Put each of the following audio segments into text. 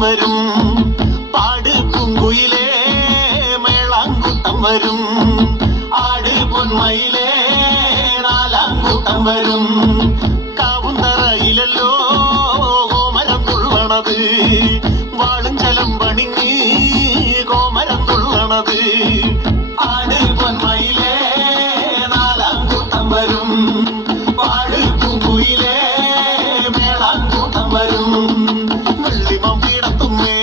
വരും പാട് പൂങ്കുയിലേ മേളാങ്കൂട്ടം വരും ആട് പൊന്മയിലേ നാലാം കൂട്ടം വരും കാവുന്തറയിലല്ലോ കോമരം തുള്ളണത് വാളും ചലം പണിഞ്ഞ് കോമരം തുള്ളണത് ആട് പൊന്മയിലേ നാലാം കൂട്ടം വരും പാട് പൂങ്കുയിലേ മേളാങ്കൂട്ടം വരും വെള്ളിമം പീടത്തുമ്മേ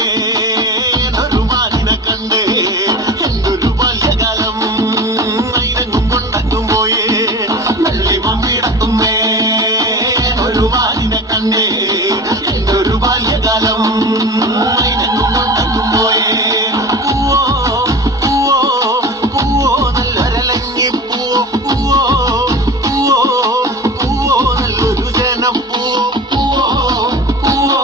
ഒരു മാനിനെ കണ്ടേ എന്തൊരു ബാല്യകാലം നൈരങ്ങും കൊണ്ടങ്ങും പോയേ വെള്ളിമം പീടത്തുമ്മേ ഒരു മാനിനെ കണ്ടേ എന്തൊരു ബാല്യകാലം നൈരങ്ങും കൊണ്ടങ്ങും പോയേ പൂവോ പൂവോ പൂവോ നല്ലൊരലങ്ങി പൂവോ പൂവോ പൂവോ പൂവോ നല്ലൊരു ജനപ്പൂവോ പൂവോ പൂവോ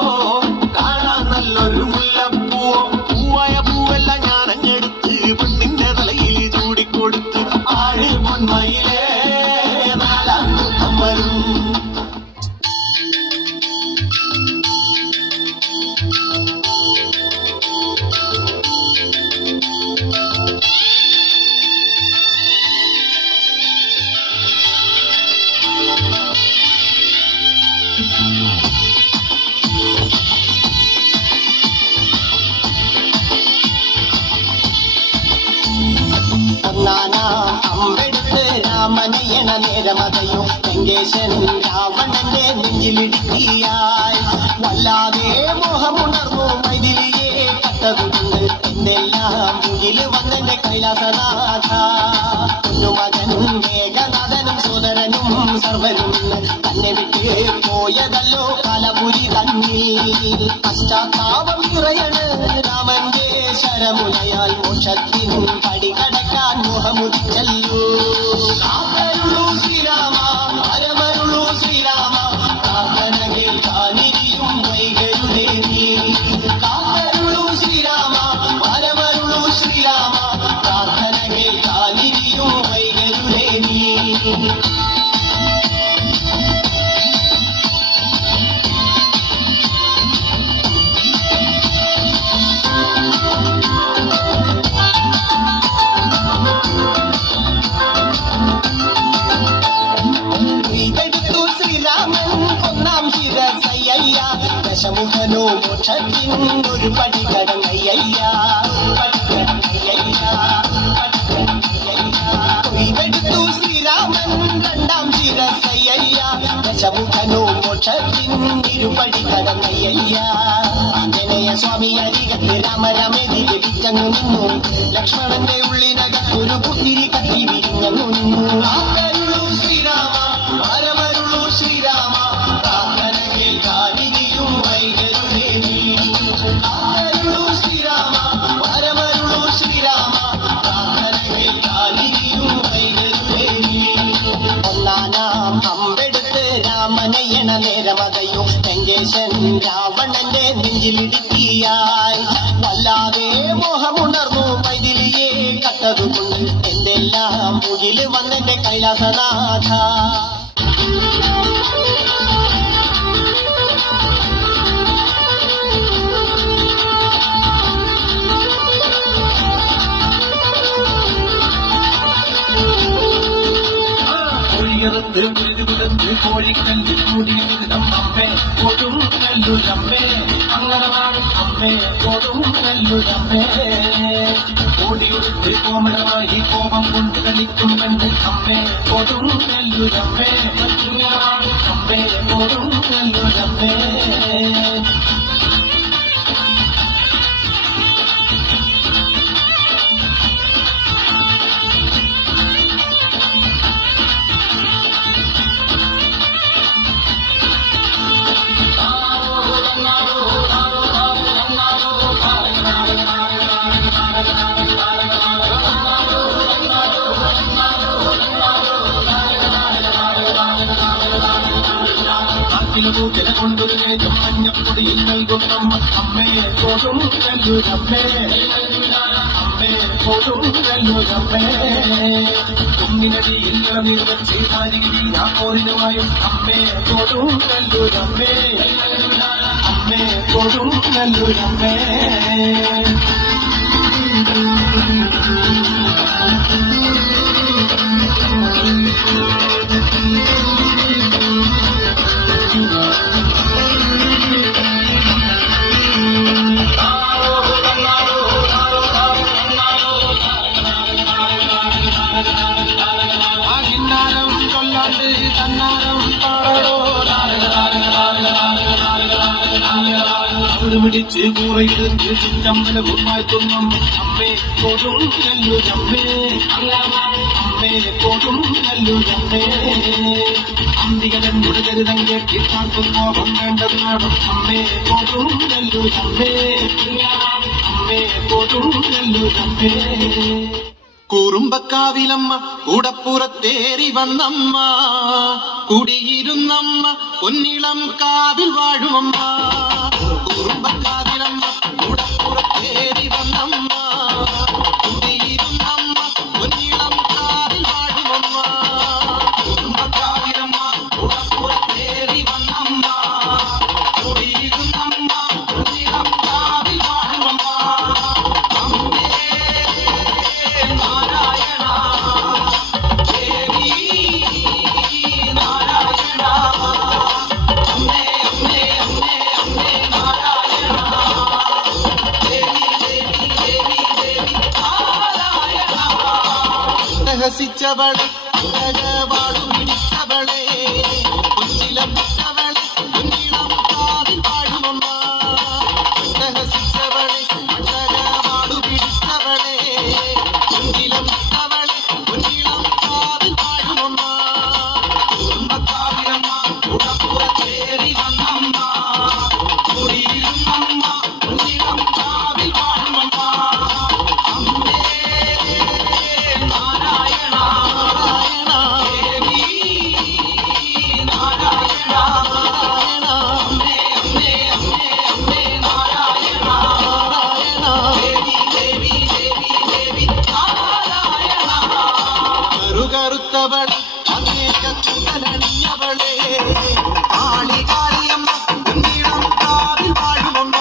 കാണാൻ നല്ലൊരു മുല്ലപ്പൂവോ പൂവായ പൂവെല്ലാം ഞാനങ്ങെടുത്ത് പെണ്ണിന്റെ തലയിൽ ചൂടിക്കൊടുത്ത് ആഴ് പൊന്മയിലേ നാലാം കൂട്ടം വരും അമ്പെടുത്ത് രാമനയണ നേരമതയോ ലങ്കേശനും രാവണന്റെ നെഞ്ചിലിടുക്കിയായി വല്ലാതെ മോഹമുണർന്നു മൈഥിലിയെ കട്ടതുകൊണ്ട് എന്നെല്ലാം മുകില് വന്നെന്റെ കൈലാസനാഥ കുഞ്ഞുമകനും മേഘനാഥനും സോദരനും സർവരും തന്നെ വിട്ട് പോയതല്ലോ കലപുരി തന്നിൽ പശ്ചാത്താപം നിറയണ് രാമന്റെ ശരമുലയാൽ മോക്ഷത്തിൻ പടികടക്കാൻ മോഹമുദിച്ചല്ലോ കാത്തരുളൂ ശ്രീരാമ പരമരുളൂ ശ്രീരാമ പ്രാർത്ഥന കേൾക്കാനിരിയും വൈകരുതേ നീ കാത്തരുളൂ ശ്രീരാമ പരമരുളൂ ശ്രീരാമ പ്രാർത്ഥന കേൾക്കാനിരിയും വൈകരുതേ നീ ദശമുഖനോ മോക്ഷത്തിൻ ഒരു പടി കടന്നയ്യ കൊയ്തെടുത്തു ശ്രീരാമൻ രണ്ടാം ശിരസയ്യ ദശമുഖനോ മോക്ഷത്തിൻ ഇരുപടി കടന്നയ്യ ആഞ്ജനേയ സ്വാമി അരികത്ത് രാമരാമേതി ലഭിച്ചങ്ങു നിന്നു ലക്ഷ്മണന്റെ ഉള്ളിനകത്തൊരു പുത്തിരി കത്തി വിരിഞ്ഞു നിന്നു കാത്തരുളൂ ശ്രീരാമ പരമരുളൂ ശ്രീരാമ പ്രാർത്ഥന കേൾക്കാനിരിയും വൈകരുതേ നീ കാത്തരുളൂ ശ്രീരാമ പരമരുളൂ ശ്രീരാമ പ്രാർത്ഥന കേൾക്കാനിരിയും വൈകരുതേ നീ ഒന്നാനാം അമ്പെടുത്ത് രാമനയണ നേരമതയോ ലങ്കേശൻ രാവണന്റെ നെഞ്ചിലിടുക്കിയായി വല്ലാതെ മോഹമുണർന്നു മൈഥിലിയെ കട്ടതുകൊണ്ട് എന്തെല്ലാം മുകില് വന്നെന്റെ കൈലാസനാഥ കോഴിക്കല്ലിൽ കൂടിയതും അമ്മേ കൊടും നെല്ലുരമ്മേ അങ്ങനെ വാഴും അമ്മേ കൊടും നെല്ലുരമ്മേ ഓടിയൊടുത്ത് കോമളമായി കോപം കൊണ്ട് കളിക്കും പെണ്ണ് അമ്മേ കൊടും നെല്ലുരമ്മേ ഇങ്ങനെ വാഴും അമ്മേ കൊടും നെല്ലുരമ്മേ പൂജന കൊണ്ടൊരു നേരം മഞ്ഞപ്പൊടിയിൽ നൽകുന്നമ്മ അമ്മേ കൊടും നെല്ലുരമ്മേ അമ്മേ കൊടും നെല്ലുരമ്മേ കുന്നിനടിയിൽ നിറനീർ വെച്ച് താരികിരി നാക്കോരിനുമായും അമ്മേ കൊടും നെല്ലുരമ്മേ അമ്മേ അമ്മേ കൊടുങ്ങല്ലൂരമ്മേ. പിടിച്ച് കൂറയിടുത്ത് ചിറ്റമ്പലവുമായി തുന്നും അമ്മേ കൊടുങ്ങല്ലൂരമ്മേ. അമ്മേ കൊടുങ്ങല്ലൂരമ്മേ. അന്തികലൻ മുഴുകരുതം കേട്ടി കാട്ടും മോഹം വേണ്ടെന്നാടും അമ്മേ കൊടുങ്ങല്ലൂരമ്മേ. അമ്മേ കൊടുങ്ങല്ലൂരമ്മേ. കുറുമ്പക്കാവിലമ്മ കൂടപ്പുറത്തേറി വന്നമ്മ, കുടിയിരുന്നമ്മ പൊന്നിളം കാവിൽ വാഴുമമ്മ. കുറുമ്പക്കാവിലമ്മ കൂടപ്പുറത്തേറി വന്നമ്മ, കുടിയിരുന്നമ്മ പൊന്നിളം കാവിൽ വാഴുമമ്മ. കുറുമ്പക്കാവിലമ്മ കൂടപ്പുറത്തേറി വന്നമ്മ, കുടിയിരുന്നമ്മ പൊന്നിളം കാവിൽ വാഴുമമ്മ. അമ്മേ നാരായണ ദേവി നാരായണ. അമ്മേ അമ്മേ അമ്മേ അമ്മേ നാരായണ ദേവി ദേവി ദേവി ദേവി നാരായണ. രഹസിച്ചവളെ വാടു പിടിച്ചവളെ, കൊച്ചിലം വിട്ടവളെ പൊന്നിളം കാവിൽ വാഴുമമ്മ. രഹസിച്ചവളെ വാടു പിടിച്ചവളെ, കൊച്ചിലം വിട്ടവളെ പൊന്നിളം കാവിൽ വാഴുമമ്മ. കുറുമ്പക്കാവിലമ്മ കൂടപ്പുറത്തേറി വന്നമ്മ, കുടിയിരുന്നമ്മ പൊന്നിളം കാവിൽ വാഴുമമ്മ. അമ്മേ നാരായണ ദേവി നാരായണ. അമ്മേ അമ്മേ അമ്മേ അമ്മേ നാരായണ ദേവി ദേവി ദേവി ദേവി നാരായണ. കറുകറുത്തവളെ അങ്ങേയത്തുകലണിഞ്ഞവളെ, കാളികാളിയമ്മ പൊന്നിളം കാവിൽ വാഴുമമ്മ.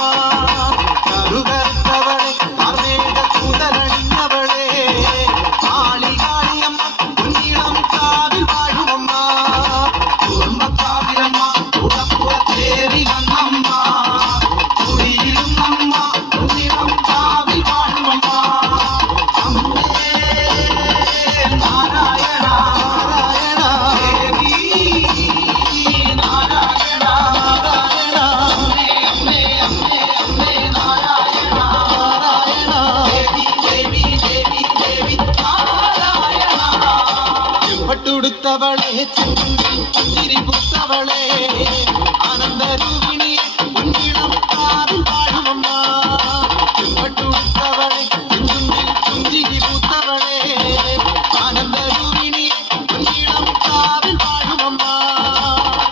കറുകറുത്തവളെ അങ്ങേയത്തുകലണിഞ്ഞവളെ, കാളികാളിയമ്മ പൊന്നിളം കാവിൽ വാഴുമമ്മ. കുറുമ്പക്കാവിലമ്മ കൂടപ്പുറത്തേറി വന്നമ്മ, കുടിയിരുന്നമ്മ പൊന്നിളം കാവിൽ വാഴുമമ്മ. അമ്മേ നാരായണ ദേവി നാരായണ. അമ്മേ അമ്മേ അമ്മേ അമ്മേ നാരായണ ദേവി ദേവി ദേവി ദേവി നാരായണ. ചെമ്പട്ടുടുത്തവളെ ചെമ്പുണ്ടിൽ പുഞ്ചിരി പുത്തവളെ, ആനന്ദരൂപിണിയെ പൊന്നിളം കാവിൽ വാഴുമമ്മ. ചെമ്പട്ടുടുത്തവളെ ചെമ്പുണ്ടിൽ പുഞ്ചിരി പുത്തവളെ, ആനന്ദരൂപിണിയെ പൊന്നിളം കാവിൽ വാഴുമമ്മ.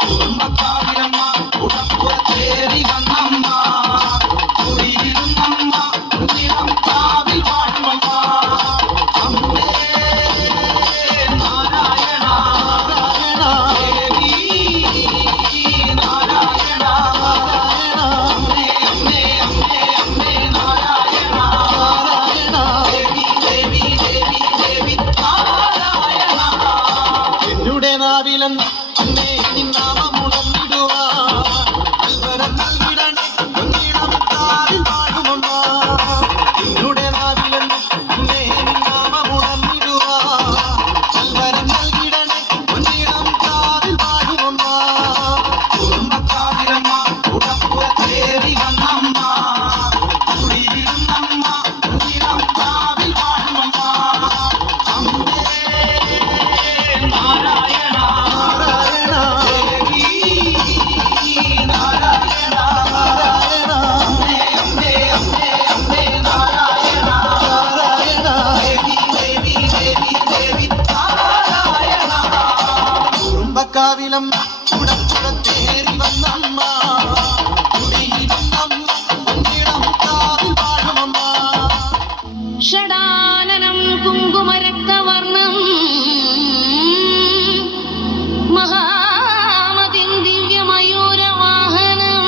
കുറുമ്പക്കാവിലമ്മ കൂടപ്പുറത്തേറി വന്നമ്മ, കുടിയിരുന്നമ്മ പൊന്നിളം കാവിൽ വാഴുമമ്മ. അമ്മേ നാരായണ ദേവി നാരായണ. അമ്മേ അമ്മേ അമ്മേ അമ്മേ നാരായണ ദേവി ദേവി ദേവി ദേവി നാരായണ. എന്നുടെ നാവിലെന്ന് അമ്മേ നിന്നാമമുണർന്നിടുവാ, നൽവരം നൽകിടണേ പൊന്നിളം കാവിൽ വാഴുമമ്മ. എന്നുടെ നാവിലെന്ന് അമ്മേ നിന്നാമമുണർന്നിടുവാ, നൽവരം നൽകിടണേ പൊന്നിളം കാവിൽ വാഴുമമ്മ. കുറുമ്പക്കാവിലമ്മ കൂടപ്പുറത്തേറി വന്നമ്മ, കുടിയിരുന്നമ്മ പൊന്നിളം കാവിൽ വാഴുമമ്മ. അമ്മേ നാരായണ നാരായണ ദേവി നാരായണ. നാരായണ അമ്മേ അമ്മേ അമ്മേ അമ്മേ നാരായണ നാരായണ. ദേവി ദേവി ദേവി ദേവി നാരായണ. കുറുമ്പക്കാവിലമ്മ കൂടപ്പുറത്തേറി വന്നമ്മ, കുടിയിരുന്നമ്മ പൊന്നിളം കാവിൽ വാഴുമമ്മ. ഷടാനനം കുങ്കുമരക്തവർണം മഹാമതിം ദിവ്യമയൂരവാഹനം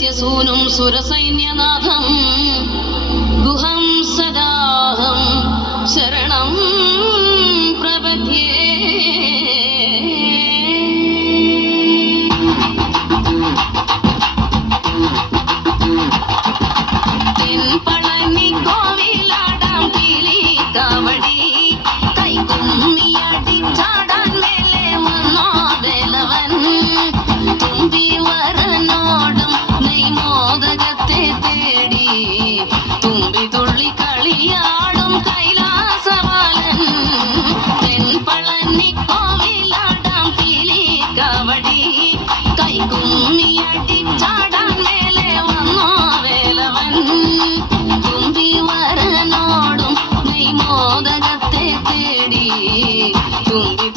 സുരസ്യസൂനും സുരസൈന്യനാഥം ഗുഹം സദാഹം ശരണം പ്രപദ്യേ. തെൻപളനി കോവിലാടാം പീലിക്കാവടി കൈകുമ്മിയടിച്ചാടാൻ മേലെ വന്നോ വേലവൻ. തുമ്പി വരനോടും നെയ്മോദകത്തെ തേടി തുമ്പി തുള്ളി കളിയാടും കൈലാസവാലൻ. തെൻപളനി കോവിലാടാം പീലിക്കാവടി കൈകുമ്മിയടിച്ചാടാൻ മേലെ വന്നോ വേലവൻ. തുമ്പി വരനോടും നെയ്മോദകത്തെ തേടി തുമ്പി